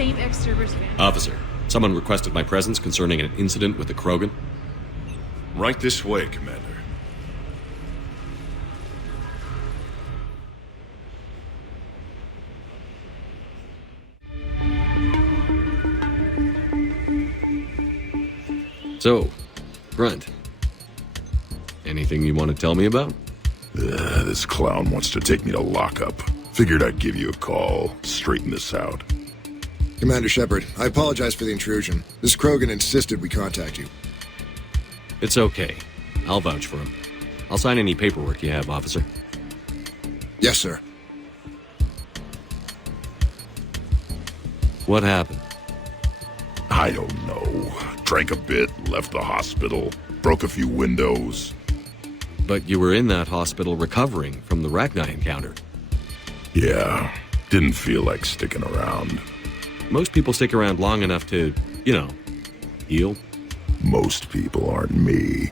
same ex-serviceman. Officer, someone requested my presence concerning an incident with the Krogan. Right this way, Commander. So, Grunt, anything you want to tell me about? This clown wants to take me to lockup. Figured I'd give you a call, straighten this out. Commander Shepard, I apologize for the intrusion. This Krogan insisted we contact you. It's okay. I'll vouch for him. I'll sign any paperwork you have, officer. Yes, sir. What happened? I don't know. Drank a bit, left the hospital, broke a few windows. But you were in that hospital recovering from the Rachni encounter. Yeah, didn't feel like sticking around. Most people stick around long enough to, heal. Most people aren't me.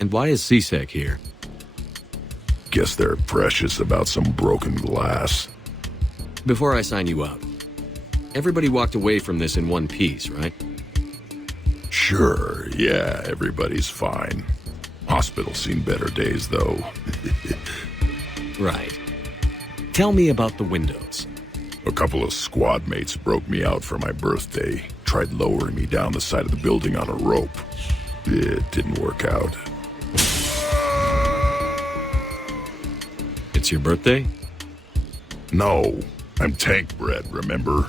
And why is CSEC here? Guess they're precious about some broken glass. Before I sign you up, everybody walked away from this in one piece, right? Sure, yeah, everybody's fine. Hospital's seen better days, though. Right. Tell me about the windows. A couple of squad mates broke me out for my birthday. Tried lowering me down the side of the building on a rope. It didn't work out. It's your birthday? No, I'm tank bred, remember?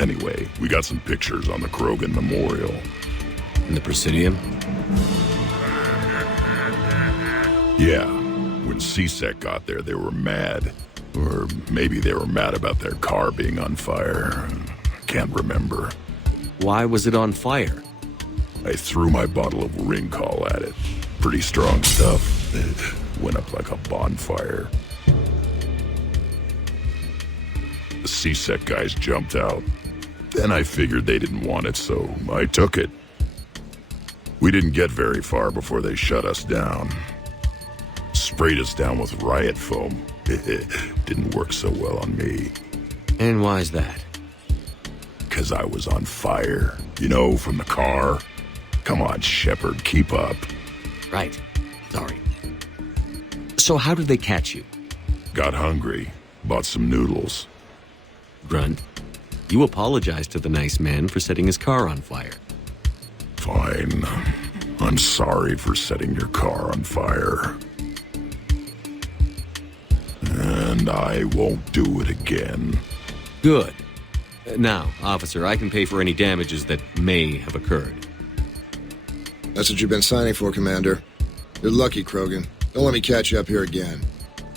Anyway, we got some pictures on the Krogan Memorial. In the Presidium? Yeah, when CSEC got there, they were mad. Or maybe they were mad about their car being on fire. Can't remember. Why was it on fire? I threw my bottle of ring call at it. Pretty strong stuff. It went up like a bonfire. The CSEC guys jumped out. Then I figured they didn't want it, so I took it. We didn't get very far before they shut us down. Sprayed us down with riot foam. Didn't work so well on me. And why's that? 'Cause I was on fire. You know, from the car. Come on, Shepard, keep up. Right. Sorry. So how did they catch you? Got hungry. Bought some noodles. Grunt, you apologized to the nice man for setting his car on fire. Fine. I'm sorry for setting your car on fire. And I won't do it again. Good. Now, officer, I can pay for any damages that may have occurred. That's what you've been signing for, Commander. You're lucky, Krogan. Don't let me catch you up here again.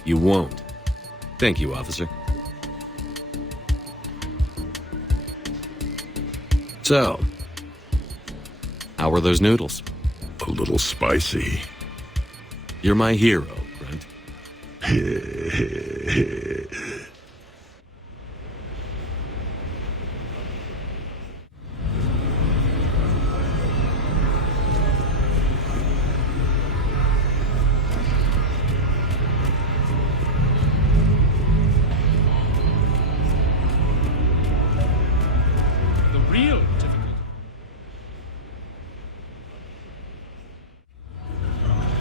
You won't. Thank you, officer. So, how were those noodles? A little spicy. You're my hero, Grunt. The real difficulty.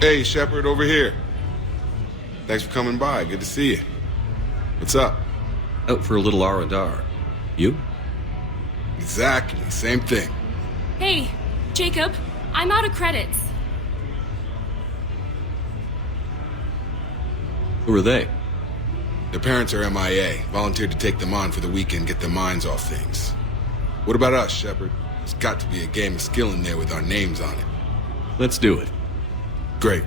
Hey, Shepard, over here. Thanks for coming by. Good to see you. What's up? Out for a little R&R. You? Exactly. Same thing. Hey, Jacob, I'm out of credits. Who are they? Their parents are MIA. Volunteered to take them on for the weekend, get their minds off things. What about us, Shepard? There's got to be a game of skill in there with our names on it. Let's do it. Great.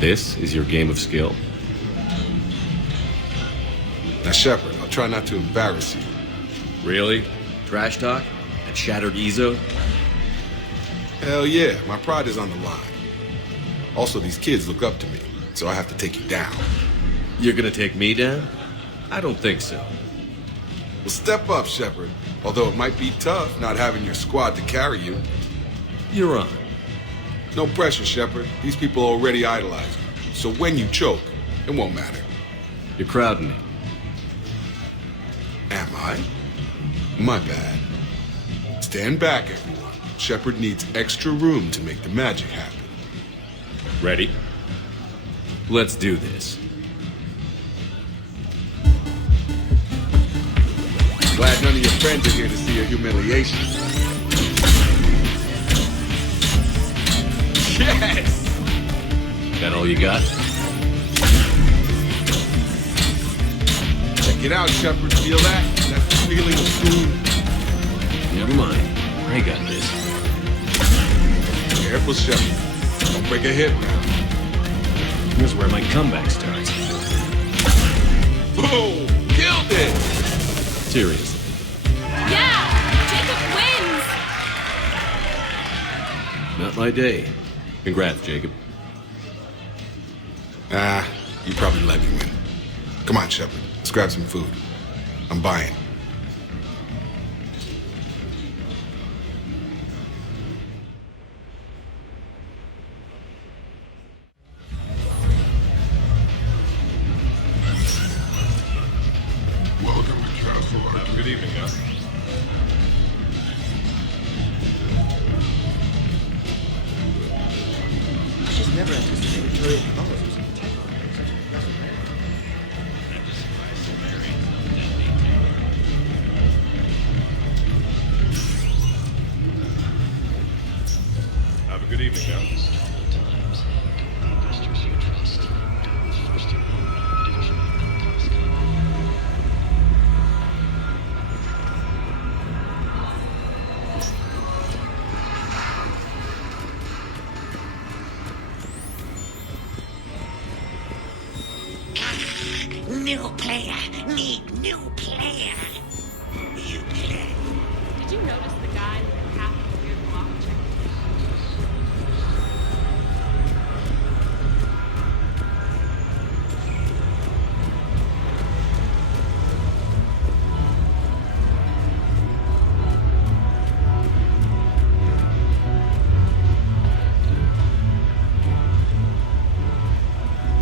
This is your game of skill? Now, Shepard, I'll try not to embarrass you. Really? Trash talk? At Shattered Ezo? Hell yeah, my pride is on the line. Also, these kids look up to me, so I have to take you down. You're gonna take me down? I don't think so. Well, step up, Shepard. Although it might be tough not having your squad to carry you. You're on. No pressure, Shepard. These people already idolize you. So when you choke, it won't matter. You're crowding me. Am I? My bad. Stand back, everyone. Shepard needs extra room to make the magic happen. Ready? Let's do this. Glad none of your friends are here to see your humiliation. Yes! That all you got? Check it out, Shepard. Feel that? That's the feeling of food. Never mind. I got this. Careful, Shepard. Don't break a hip now. Here's where my comeback starts. Boom! Killed it! Seriously. Yeah! Jacob wins! Not my day. Congrats, Jacob. You probably let me win. Come on, Shepard. Let's grab some food. I'm buying. Welcome to Castle Arcade. Good evening, guys. She's never anticipated Juliet Collins was going to take on her. Have a good evening, guys. New player. Need new player. You play. Did you notice the guy with the half of the weird watch?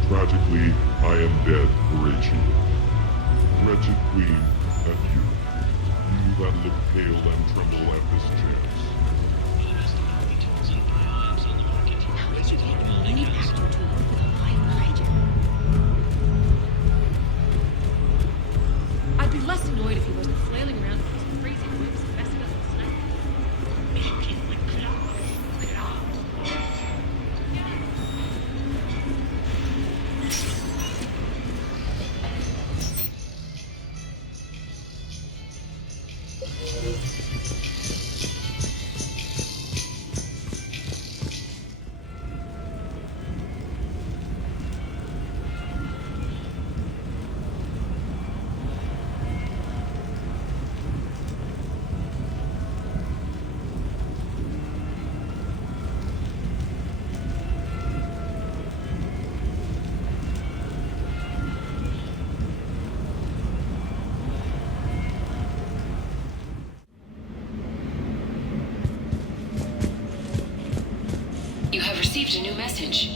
Tragically, I am dead, Horatio. Wretched queen, and you. You that look pale and tremble at this chance. How did you get any actor to work with a live writer? I'd be less annoyed if he wasn't flailing around with his crazy whips and messing up the sniper. You have received a new message.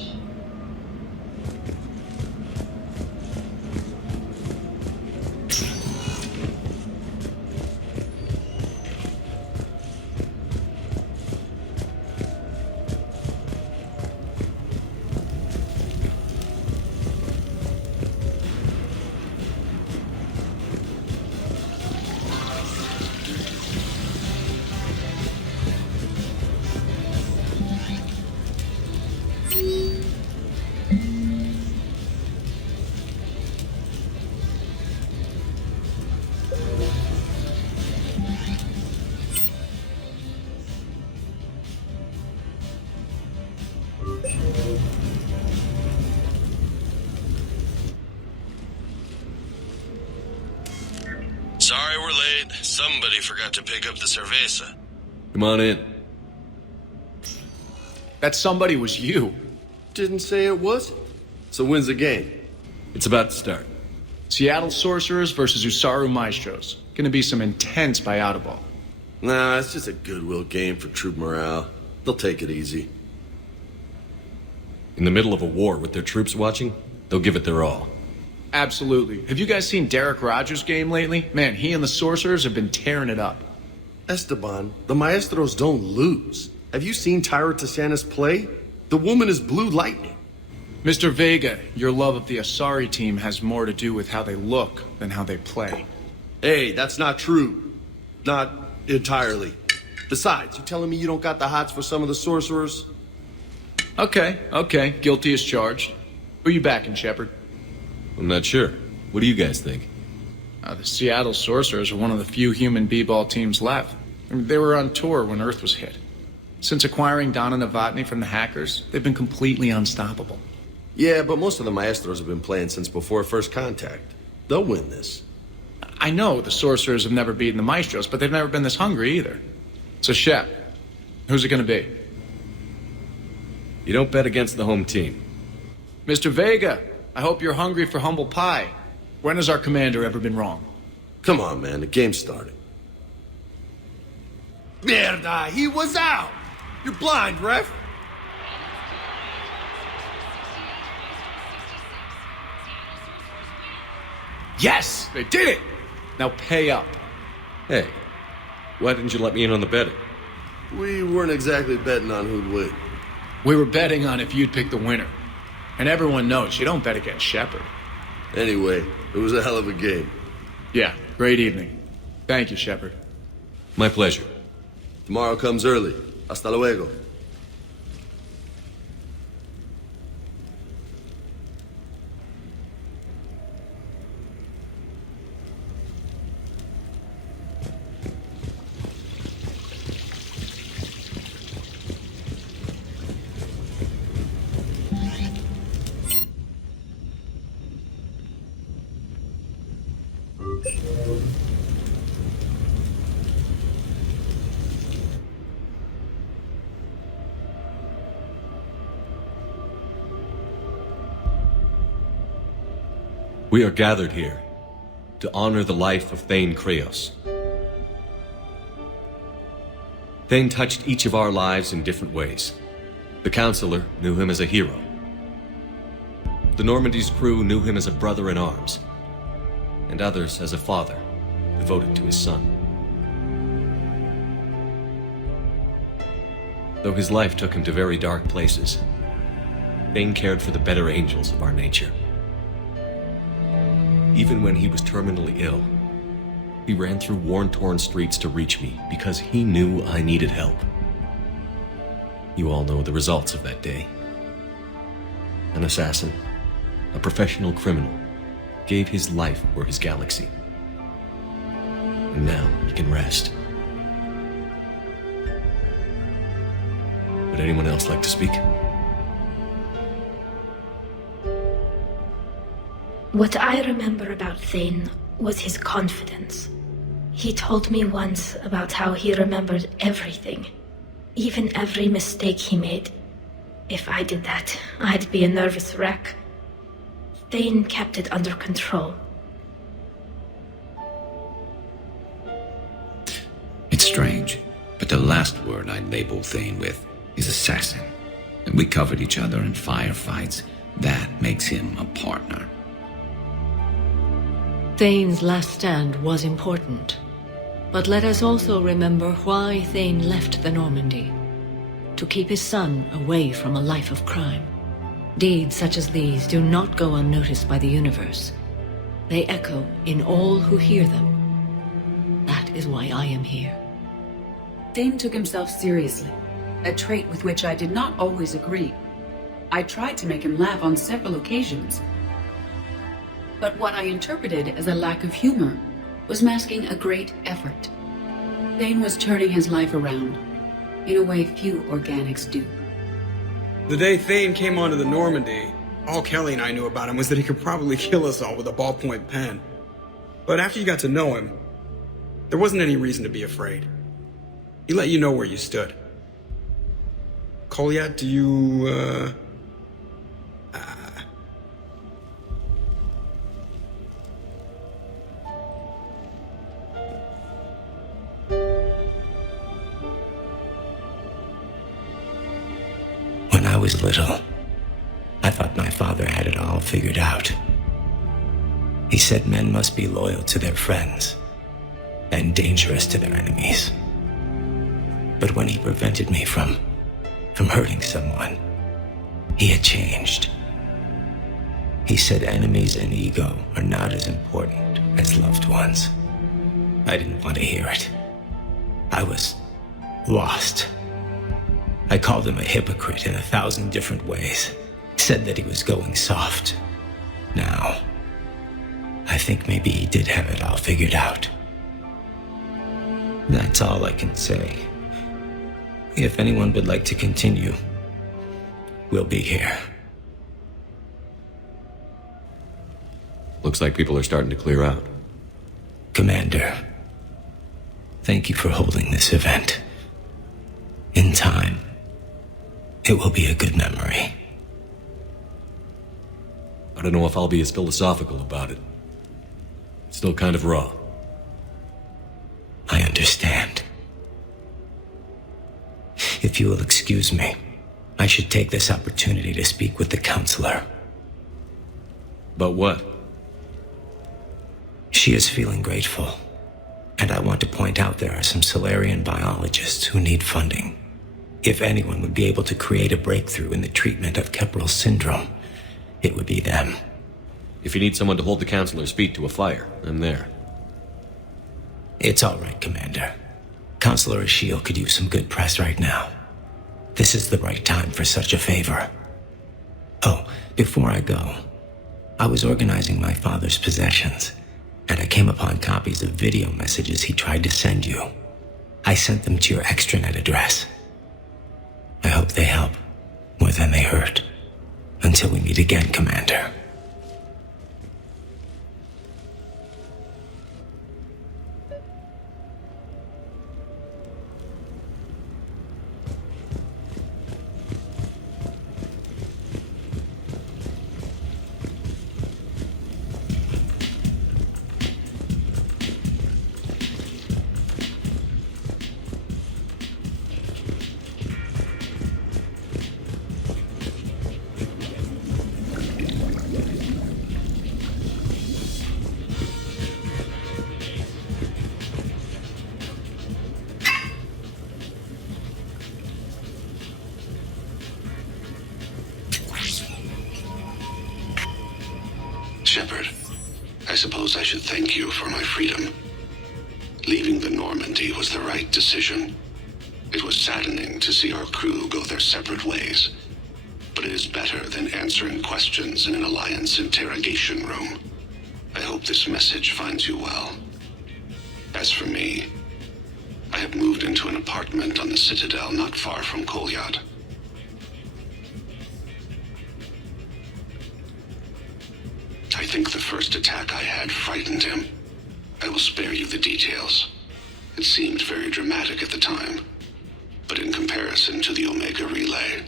Sorry we're late. Somebody forgot to pick up the cerveza. Come on in. That somebody was you. Didn't say it was. So when's the game? It's about to start. Seattle Sorcerers versus Usaru Maestros. Gonna be some intense bioutable. Nah, it's just a goodwill game for troop morale. They'll take it easy. In the middle of a war with their troops watching, they'll give it their all. Absolutely. Have you guys seen Derek Rogers' game lately? Man, he and the Sorcerers have been tearing it up. Esteban, the Maestros don't lose. Have you seen Tyra Tisanis play? The woman is blue lightning. Mr. Vega, your love of the Asari team has more to do with how they look than how they play. Hey, that's not true. Not entirely. Besides, you telling me you don't got the hots for some of the Sorcerers? Okay. Guilty as charged. Who you backing, Shepard? I'm not sure. What do you guys think? The Seattle Sorcerers are one of the few human b-ball teams left. I mean, they were on tour when Earth was hit. Since acquiring Donna Novotny from the hackers, they've been completely unstoppable. Yeah, but most of the Maestros have been playing since before first contact. They'll win this. I know the Sorcerers have never beaten the Maestros, but they've never been this hungry either. So, Shep, who's it gonna be? You don't bet against the home team. Mr. Vega, I hope you're hungry for humble pie. When has our commander ever been wrong? Come on, man, the game's started. Mierda, he was out! You're blind, ref! Yes, they did it! Now pay up. Hey, why didn't you let me in on the betting? We weren't exactly betting on who'd win. We were betting on if you'd pick the winner. And everyone knows you don't bet against Shepard. Anyway, it was a hell of a game. Yeah, great evening. Thank you, Shepard. My pleasure. Tomorrow comes early. Hasta luego. We are gathered here to honor the life of Thane Kreos. Thane touched each of our lives in different ways. The Counselor knew him as a hero. The Normandy's crew knew him as a brother in arms, and others as a father devoted to his son. Though his life took him to very dark places, Thane cared for the better angels of our nature. Even when he was terminally ill, he ran through worn-torn streets to reach me because he knew I needed help. You all know the results of that day. An assassin, a professional criminal, gave his life for his galaxy. And now he can rest. Would anyone else like to speak? What I remember about Thane was his confidence. He told me once about how he remembered everything, even every mistake he made. If I did that, I'd be a nervous wreck. Thane kept it under control. It's strange, but the last word I'd label Thane with is assassin. And we covered each other in firefights. That makes him a partner. Thane's last stand was important, but let us also remember why Thane left the Normandy. To keep his son away from a life of crime. Deeds such as these do not go unnoticed by the universe. They echo in all who hear them. That is why I am here. Thane took himself seriously, a trait with which I did not always agree. I tried to make him laugh on several occasions. But what I interpreted as a lack of humor was masking a great effort. Thane was turning his life around, in a way few organics do. The day Thane came onto the Normandy, all Kelly and I knew about him was that he could probably kill us all with a ballpoint pen. But after you got to know him, there wasn't any reason to be afraid. He let you know where you stood. Kolyat, do you, was little, I thought my father had it all figured out. He said men must be loyal to their friends and dangerous to their enemies. But when he prevented me from hurting someone, he had changed. He said enemies and ego are not as important as loved ones. I didn't want to hear it. I was lost. I called him a hypocrite in 1,000 different ways. Said that he was going soft. Now, I think maybe he did have it all figured out. That's all I can say. If anyone would like to continue, we'll be here. Looks like people are starting to clear out. Commander, thank you for holding this event. In time, it will be a good memory. I don't know if I'll be as philosophical about it. It's still kind of raw. I understand. If you will excuse me, I should take this opportunity to speak with the counselor. About what? She is feeling grateful, and I want to point out there are some Solarian biologists who need funding. If anyone would be able to create a breakthrough in the treatment of Keppel's syndrome, it would be them. If you need someone to hold the counselor's feet to a fire, I'm there. It's all right, Commander. Counselor Ashiel could use some good press right now. This is the right time for such a favor. Oh, before I go, I was organizing my father's possessions, and I came upon copies of video messages he tried to send you. I sent them to your extranet address. I hope they help more than they hurt. Until we meet again, Commander. Shepard, I suppose I should thank you for my freedom. Leaving the Normandy was the right decision. It was saddening to see our crew go their separate ways, but it is better than answering questions in an Alliance interrogation room. I hope this message finds you well. As for me, I have moved into an apartment on the Citadel not far from Kolyat. I think the first attack I had frightened him. I will spare you the details. It seemed very dramatic at the time, but in comparison to the Omega Relay,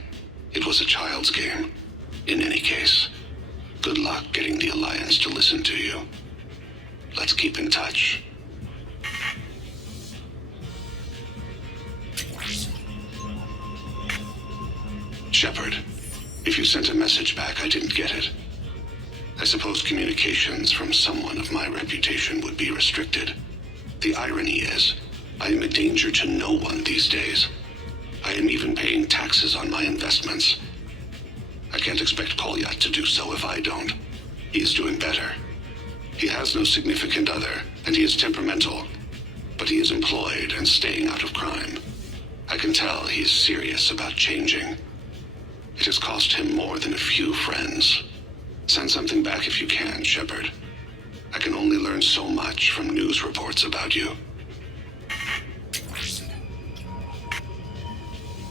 it was a child's game. In any case, good luck getting the Alliance to listen to you. Let's keep in touch. Shepard, if you sent a message back, I didn't get it. I suppose communications from someone of my reputation would be restricted. The irony is, I am a danger to no one these days. I am even paying taxes on my investments. I can't expect Kolyat to do so if I don't. He is doing better. He has no significant other, and he is temperamental, but he is employed and staying out of crime. I can tell he is serious about changing. It has cost him more than a few friends. Send something back if you can, Shepard. I can only learn so much from news reports about you.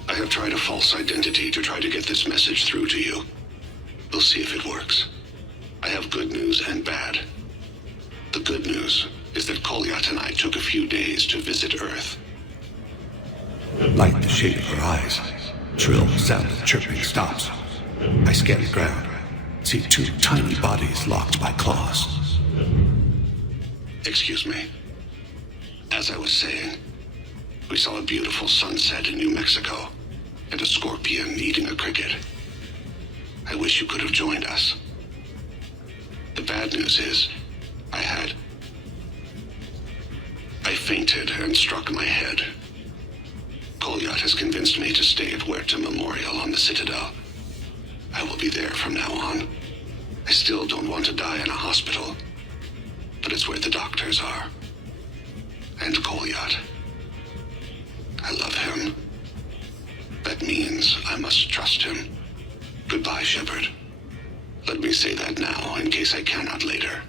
I have tried a false identity to try to get this message through to you. We'll see if it works. I have good news and bad. The good news is that Kolyat and I took a few days to visit Earth. Like the shade of her eyes, shrill sound of chirping stops. I scan the ground. See two tiny bodies locked by claws. Excuse me. As I was saying, we saw a beautiful sunset in New Mexico, and a scorpion eating a cricket. I wish you could have joined us. The bad news is, I fainted and struck my head. Kolyat has convinced me to stay at Huerta Memorial on the Citadel. I will be there from now on. I still don't want to die in a hospital, but it's where the doctors are. And Kolyat. I love him. That means I must trust him. Goodbye, Shepard. Let me say that now, in case I cannot later.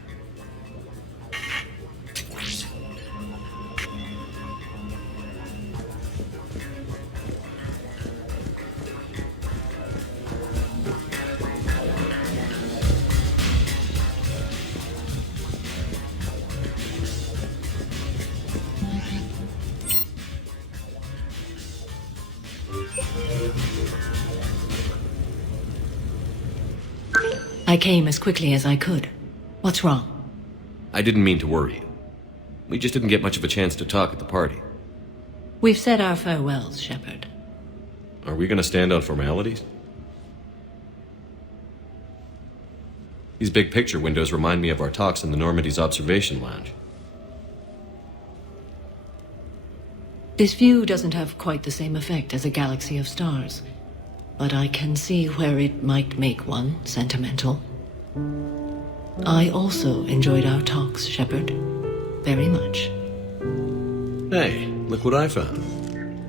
I came as quickly as I could. What's wrong? I didn't mean to worry you. We just didn't get much of a chance to talk at the party. We've said our farewells, Shepard. Are we gonna stand on formalities? These big picture windows remind me of our talks in the Normandy's observation lounge. This view doesn't have quite the same effect as a galaxy of stars, but I can see where it might make one sentimental. I also enjoyed our talks, Shepard. Very much. Hey, look what I found.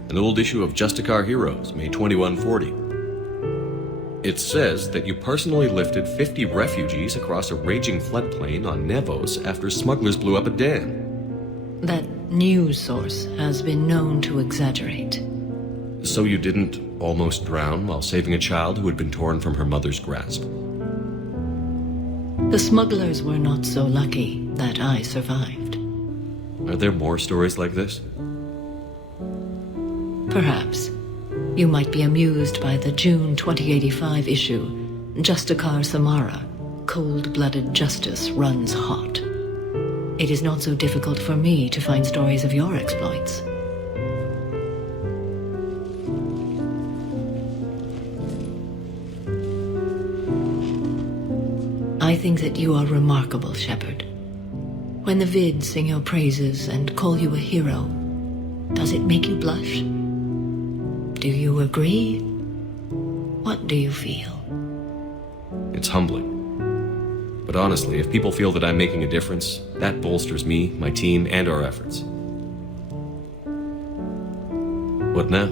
An old issue of Justicar Heroes, May 2140. It says that you personally lifted 50 refugees across a raging floodplain on Nevos after smugglers blew up a dam. That news source has been known to exaggerate. So you didn't almost drown while saving a child who had been torn from her mother's grasp? The smugglers were not so lucky that I survived. Are there more stories like this? Perhaps. You might be amused by the June 2085 issue, Justicar Samara, Cold-Blooded Justice Runs Hot. It is not so difficult for me to find stories of your exploits. I think that you are remarkable, Shepard. When the vids sing your praises and call you a hero, does it make you blush? Do you agree? What do you feel? It's humbling. But honestly, if people feel that I'm making a difference, that bolsters me, my team, and our efforts. What now?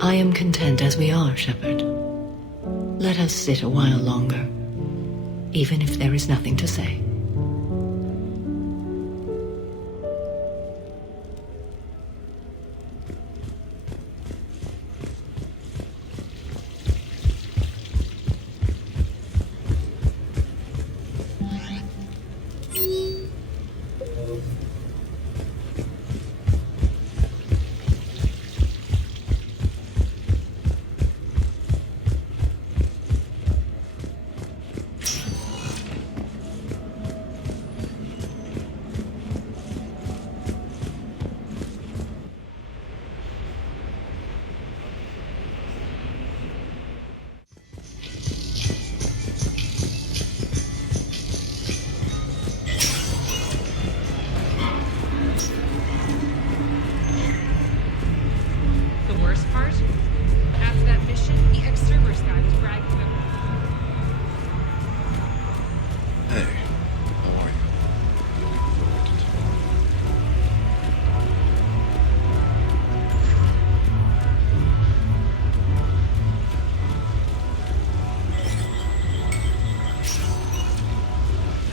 I am content as we are, Shepard. Let us sit a while longer, even if there is nothing to say.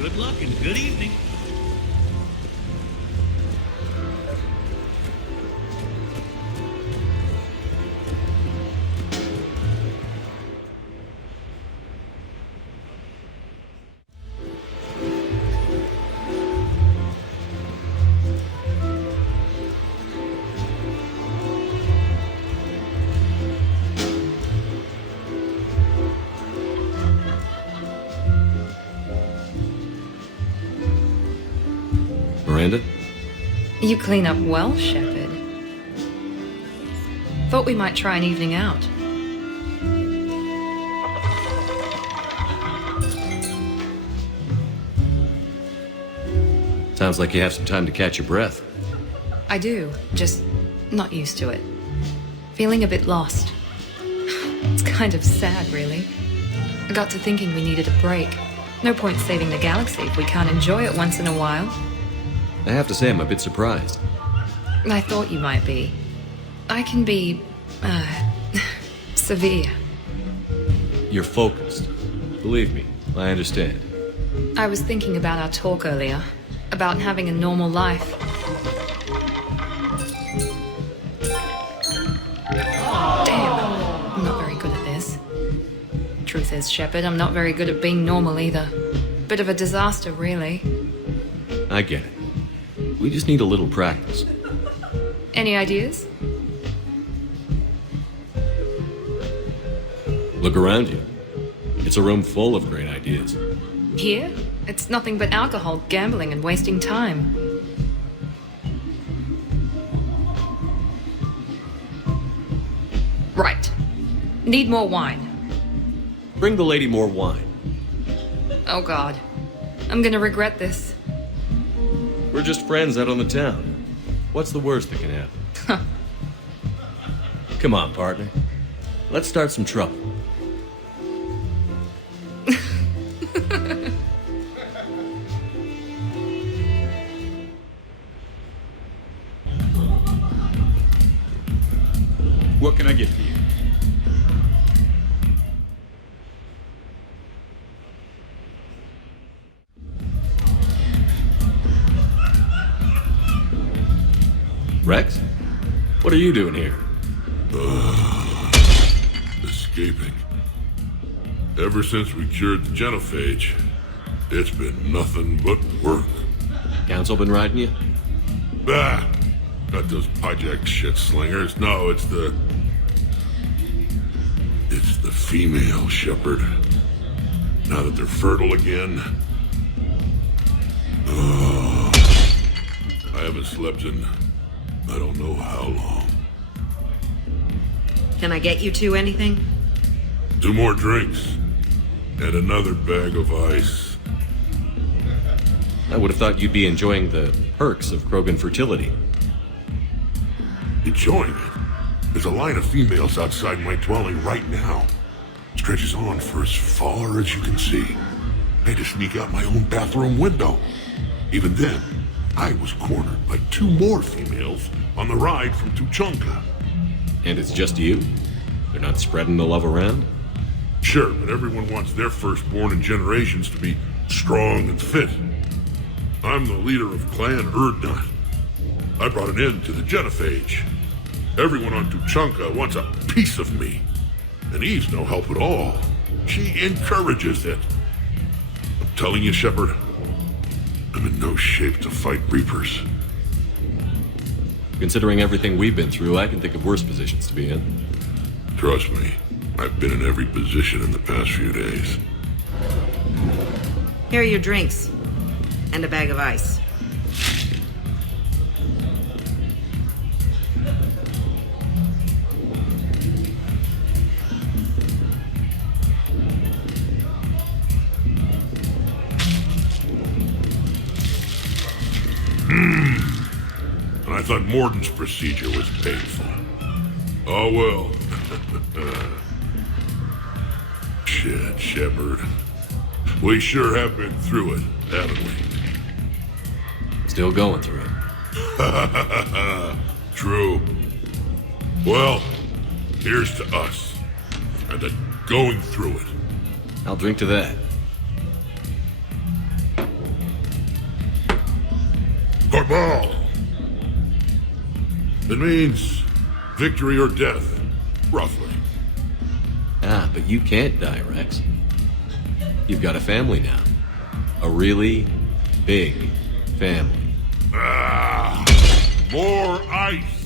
Good luck and good evening. Miranda? You clean up well, Shepard. Thought we might try an evening out. Sounds like you have some time to catch your breath. I do, just not used to it. Feeling a bit lost. It's kind of sad, really. I got to thinking we needed a break. No point saving the galaxy if we can't enjoy it once in a while. I have to say I'm a bit surprised. I thought you might be. I can be, severe. You're focused. Believe me, I understand. I was thinking about our talk earlier, about having a normal life. Damn, I'm not very good at this. Truth is, Shepard, I'm not very good at being normal either. Bit of a disaster, really. I get it. We just need a little practice. Any ideas? Look around you. It's a room full of great ideas. Here? It's nothing but alcohol, gambling, and wasting time. Right. Need more wine. Bring the lady more wine. Oh God. I'm gonna regret this. We're just friends out on the town. What's the worst that can happen? Come on, partner. Let's start some trouble. What can I get for you? Rex? What are you doing here? Escaping. Ever since we cured the genophage, it's been nothing but work. Council been riding you? Bah! Not those project shit slingers. No, it's the female Shepard. Now that they're fertile again. Oh, I haven't slept in I don't know how long. Can I get you two anything? 2 more drinks. And another bag of ice. I would have thought you'd be enjoying the perks of Krogan fertility. Enjoying it? There's a line of females outside my dwelling right now. Stretches on for as far as you can see. I had to sneak out my own bathroom window. Even then, I was cornered by 2 more females on the ride from Tuchanka. And it's just you? They're not spreading the love around? Sure, but everyone wants their firstborn in generations to be strong and fit. I'm the leader of Clan Erdnot. I brought an end to the genophage. Everyone on Tuchanka wants a piece of me. And Eve's no help at all. She encourages it. I'm telling you, Shepard, I'm in no shape to fight Reapers. Considering everything we've been through, I can think of worse positions to be in. Trust me, I've been in every position in the past few days. Here are your drinks. And a bag of ice. And I thought Morden's procedure was painful. Oh well. Shit, Shepard. We sure have been through it, haven't we? Still going through it. True. Well, here's to us. And to going through it. I'll drink to that. Barbal! It means victory or death, roughly. Ah, but you can't die, Rex. You've got a family now. A really big family. Ah! More ice!